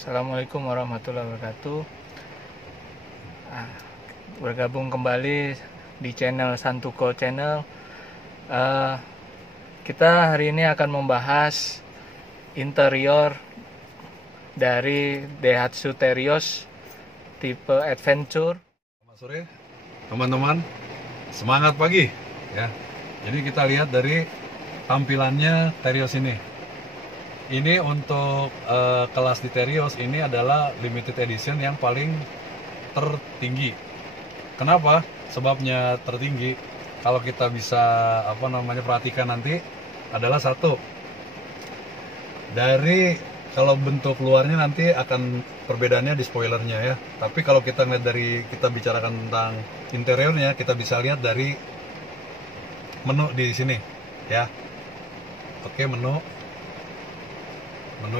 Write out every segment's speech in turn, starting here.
Assalamualaikum warahmatullahi wabarakatuh. Bergabung kembali di channel Santuko Channel. Kita hari ini akan membahas interior dari Daihatsu Terios tipe Adventure. Selamat sore teman-teman, semangat pagi ya. Jadi kita lihat dari tampilannya Terios ini. Ini untuk kelas di Terios ini adalah limited edition yang paling tertinggi. Kenapa? Sebabnya tertinggi. Kalau kita bisa perhatikan nanti adalah satu. Dari kalau bentuk luarnya nanti akan perbedaannya di spoilernya ya. Tapi kalau kita lihat dari kita bicarakan tentang interiornya, kita bisa lihat dari menu di sini ya. Oke, menu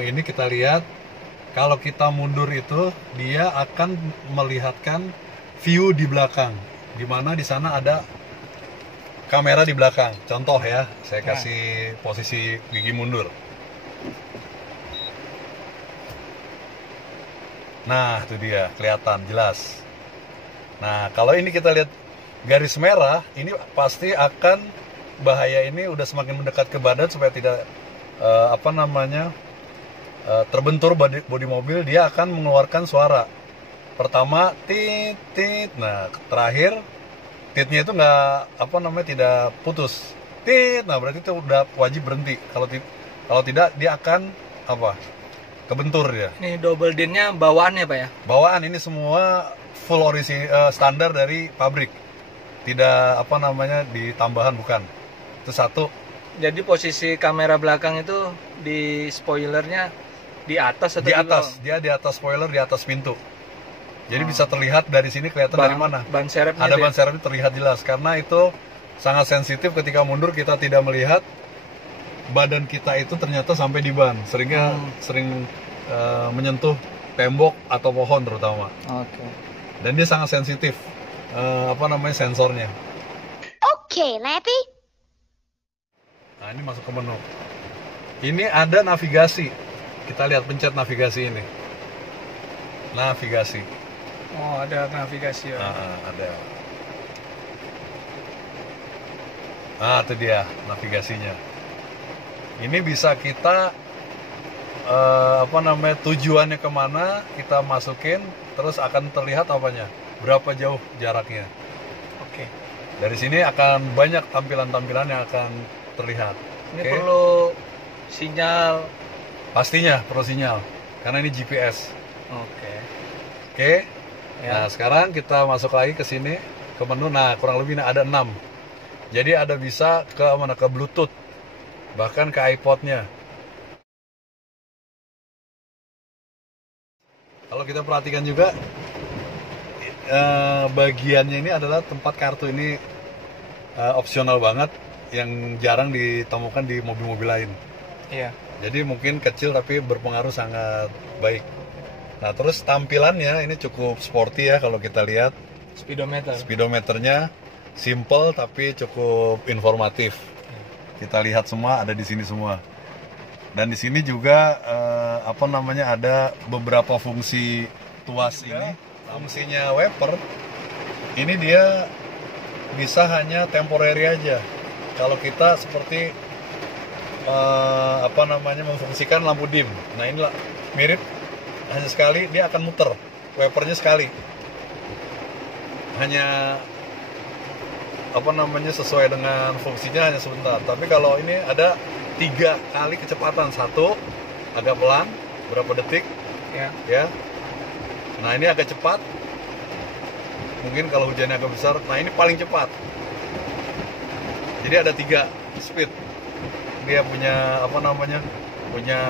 ini kita lihat, kalau kita mundur itu dia akan melihatkan view di belakang, dimana di sana ada kamera di belakang. Contoh ya, saya kasih posisi gigi mundur. Nah, itu dia, kelihatan jelas. Nah, kalau ini kita lihat garis merah, ini pasti akan bahaya, ini udah semakin mendekat ke badan supaya tidak terbentur bodi mobil. Dia akan mengeluarkan suara. Pertama tit tit. Nah, terakhir titnya itu tidak putus. Tit. Nah, berarti itu udah wajib berhenti. Kalau tidak dia akan kebentur dia. Ini double din-nya bawaannya Pak ya? Bawaan, ini semua full standar dari pabrik. Tidak ditambahan, bukan. Itu satu. Jadi posisi kamera belakang itu di spoilernya di atas atau di atas? Dia di atas spoiler, di atas pintu. Jadi bisa terlihat dari sini, kelihatan dari mana. Ban serepnya ada ban serepnya terlihat jelas, karena itu sangat sensitif. Ketika mundur kita tidak melihat badan kita itu ternyata sampai di ban. Sering menyentuh tembok atau pohon terutama. Oke. Dan dia sangat sensitif sensornya. Oke, Leti. Nah, ini masuk ke menu. Ini ada navigasi. Kita lihat, pencet navigasi ini. Navigasi. Oh, ada navigasi ya. Ada. Nah, itu dia navigasinya. Ini bisa kita tujuannya kemana kita masukin, terus akan terlihat berapa jauh jaraknya. Oke. Dari sini akan banyak tampilan-tampilan yang akan terlihat. Ini perlu sinyal. Pastinya perlu sinyal, karena ini GPS. Oke. Ya. Nah, sekarang kita masuk lagi ke sini, ke menu. Nah, kurang lebih ada 6. Jadi ada bisa ke Bluetooth, bahkan ke iPod-nya. Kalau kita perhatikan juga, bagiannya ini adalah tempat kartu. Ini opsional banget, yang jarang ditemukan di mobil-mobil lain. Iya. Jadi mungkin kecil tapi berpengaruh sangat baik. Nah, terus tampilannya ini cukup sporty ya kalau kita lihat. Speedometernya simple tapi cukup informatif. Kita lihat semua ada di sini semua. Dan di sini juga ada beberapa fungsi tuas ini. Fungsinya wiper ini dia bisa hanya temporary aja. Kalau kita seperti memfungsikan lampu dim. Nah, inilah mirip, hanya sekali dia akan muter wipernya sekali. Hanya sesuai dengan fungsinya hanya sebentar. Tapi kalau ini ada 3 kali kecepatan. 1 agak pelan, berapa detik ya. Nah, ini agak cepat. Mungkin kalau hujannya agak besar. Nah, ini paling cepat. Jadi ada 3 speed. Dia punya punya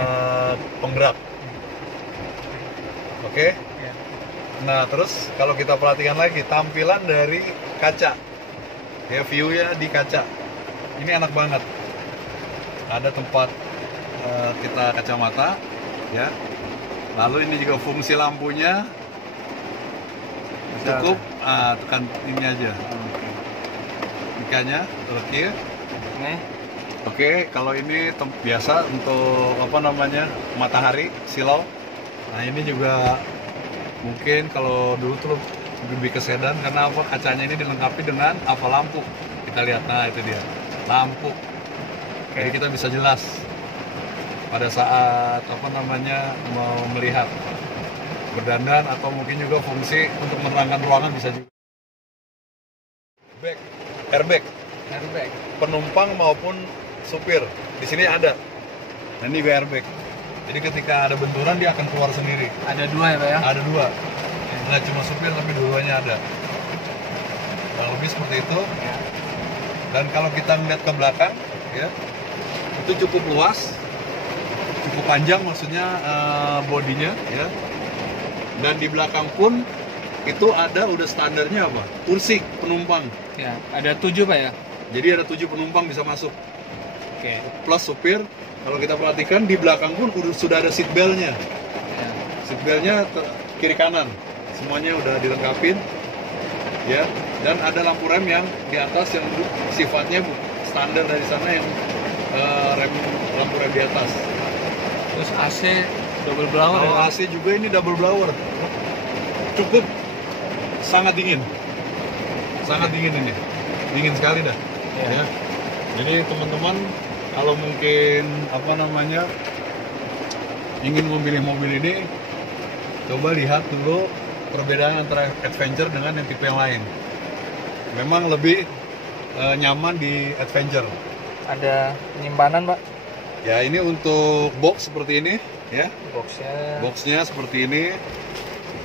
penggerak. Oke. Nah, terus kalau kita perhatikan lagi tampilan dari kaca, ya, view-nya di kaca ini enak banget. Ada tempat kita kacamata ya. Lalu ini juga fungsi lampunya cukup tekan ini aja. Ikannya lekir. Oke, kalau ini biasa untuk matahari, silau. Nah ini juga mungkin kalau dulu tuh lebih ke sedan karena apa, kacanya ini dilengkapi dengan apa, lampu. Kita lihat, nah itu dia, lampu. Jadi kita bisa jelas pada saat apa namanya mau melihat, berdandan, atau mungkin juga fungsi untuk menerangkan ruangan bisa juga. Airbag penumpang maupun supir di sini ada. Nah ini airbag. Jadi ketika ada benturan dia akan keluar sendiri. Ada 2 ya Pak ya? Ada 2. Nggak cuma supir tapi dua-duanya ada. Kurang lebih seperti itu. Ya. Dan kalau kita ngeliat ke belakang, ya, itu cukup luas, cukup panjang maksudnya bodinya, ya. Dan di belakang pun itu ada udah standarnya apa? Kursi penumpang. Ya, ada 7 Pak ya? Jadi ada 7 penumpang bisa masuk. Oke. Plus supir. Kalau kita perhatikan di belakang pun sudah ada seat belt-nya. Ya. Seat belt-nya kiri kanan. Semuanya udah dilengkapin. Ya, dan ada lampu rem yang di atas yang sifatnya standar dari sana yang lampu rem di atas. Terus AC double blower. Kalau AC juga ini double blower. Cukup sangat dingin. Sangat dingin ini. Dingin sekali dah. Ya. Jadi teman-teman kalau mungkin apa namanya ingin memilih mobil ini, coba lihat dulu perbedaan antara Adventure dengan yang tipe yang lain. Memang lebih nyaman di Adventure. Ada penyimpanan Pak? Ya ini untuk box seperti ini, ya. Boxnya seperti ini.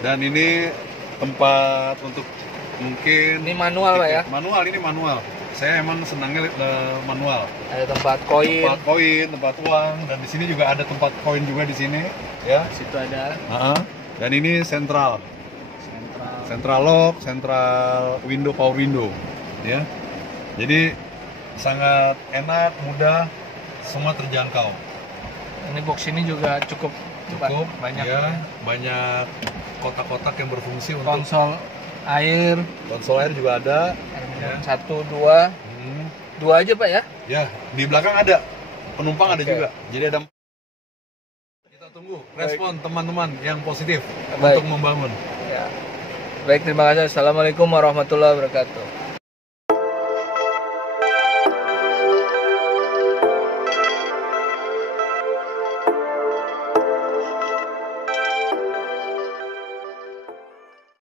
Dan ini tempat untuk mungkin. Ini manual Pak ya? Manual, ini manual. Saya emang senangnya manual. Ada tempat koin. Tempat uang. Dan di sini juga ada tempat koin juga di sini, ya. Di situ ada. Dan ini sentral lock, sentral window, power window, ya. Jadi sangat enak, mudah, semua terjangkau. Ini box ini juga cukup banyak ya, banyak kotak-kotak yang berfungsi untuk konsol air juga ada. Ya. 1, 2, 2 aja Pak ya? Ya, di belakang ada penumpang ada juga. Jadi ada. Kita tunggu respon teman-teman yang positif untuk membangun. Ya. Baik, terima kasih. Assalamualaikum warahmatullahi wabarakatuh.